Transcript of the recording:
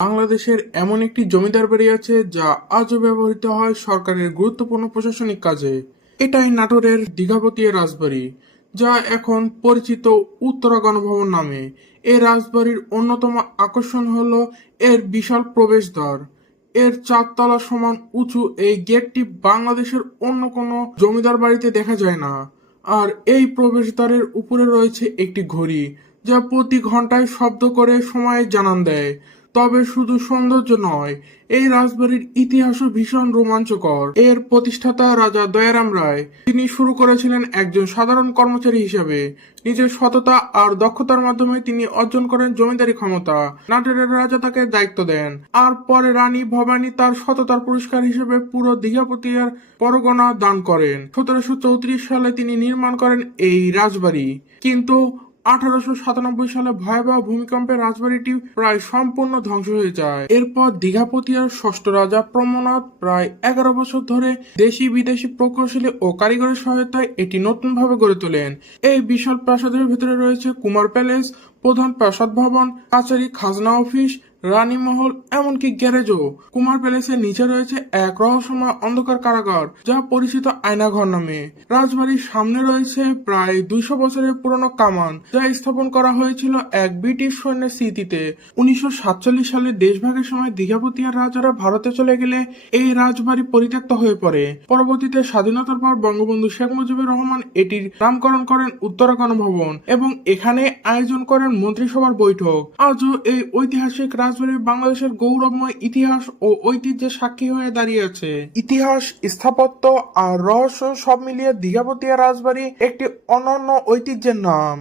বাংলাদেশের এমন একটি জমিদার বাড়ি আছে যা আজও ব্যবহৃত হয় সরকারের গুরুত্বপূর্ণ প্রশাসনিক কাজে। এটাই নাটোরের দীঘাপতিয়া রাজবাড়ি, যা এখন পরিচিত উত্তরা গণভবন নামে। এই রাজবাড়ির অন্যতম আকর্ষণ হলো এর বিশাল প্রবেশদ্বার। এর 4 তলা সমান উঁচু এই গেটটি বাংলাদেশের অন্য কোনো জমিদার বাড়িতে দেখা যায় না। আর এই প্রবেশদ্বারের উপরে রয়েছে একটি ঘড়ি, যা প্রতি ঘন্টায় শব্দ করে সময় জানান দেয়। তবে শুধু সৌন্দর্য নয়, এই রাজবাড়ির ইতিহাসও ভীষণ রোমাঞ্চকর। এর প্রতিষ্ঠাতা রাজা দয়ারাম রায়, তিনি শুরু করেছিলেন একজন সাধারণ কর্মচারী হিসেবে। নিজের সততা আর দক্ষতার মাধ্যমে তিনি অর্জন করেন জমিদারি ক্ষমতা। নাটোরের রাজা তাকে দায়িত্ব দেন, আর পরে রানী ভবানী তার সততার পুরস্কার হিসেবে পুরো দীঘাপতিয়ার পরগনা দান করেন। 1734 সালে তিনি নির্মাণ করেন এই রাজবাড়ি, কিন্তু 1897 সালে ভয়াবহ ভূমিকম্পে রাজবাড়িটি প্রায় সম্পূর্ণ ধ্বংস হয়ে যায়। এরপর দীঘাপতিয়ার ষষ্ঠ রাজা প্রমনাথ প্রায় 11 বছর ধরে দেশি বিদেশি প্রকৌশলী ও কারিগরের সহায়তায় এটি নতুনভাবে গড়ে তোলেন। এই বিশাল প্রাসাদের ভিতরে রয়েছে কুমার প্যালেস, প্রধান প্রাসাদ ভবন, কাছারি, খাজনা অফিস, রানীমহল, এমনকি গ্যারেজও। কুমার প্যালেসের নিচে রয়েছে এক রহস্যময় অন্ধকার কারাগার, যা পরিচিত আয়নাঘর নামে। রাজবাড়ির সামনে রয়েছে প্রায় 200 বছরের পুরনো কামান, যা স্থাপন করা হয়েছিল এক ব্রিটিশ সৈন্যের স্মৃতিতে। 1947 সালে দেশভাগের সময় দীঘাপতিয়ার রাজারা ভারতে চলে গেলে এই রাজবাড়ি পরিত্যক্ত হয়ে পড়ে। পরবর্তীতে স্বাধীনতার পর বঙ্গবন্ধু শেখ মুজিবুর রহমান এটির নামকরণ করেন উত্তরা গণভবন এবং এখানে আয়োজন করেন মন্ত্রিসভার বৈঠক। আজও এই ঐতিহাসিক রাজবাড়ি বাংলাদেশের গৌরবময় ইতিহাস ও ঐতিহ্যের সাক্ষী হয়ে দাঁড়িয়ে আছে। ইতিহাস, স্থাপত্য আর রহস্য সব মিলিয়ে দীঘাপতিয়া রাজবাড়ি একটি অনন্য ঐতিহ্যের নাম।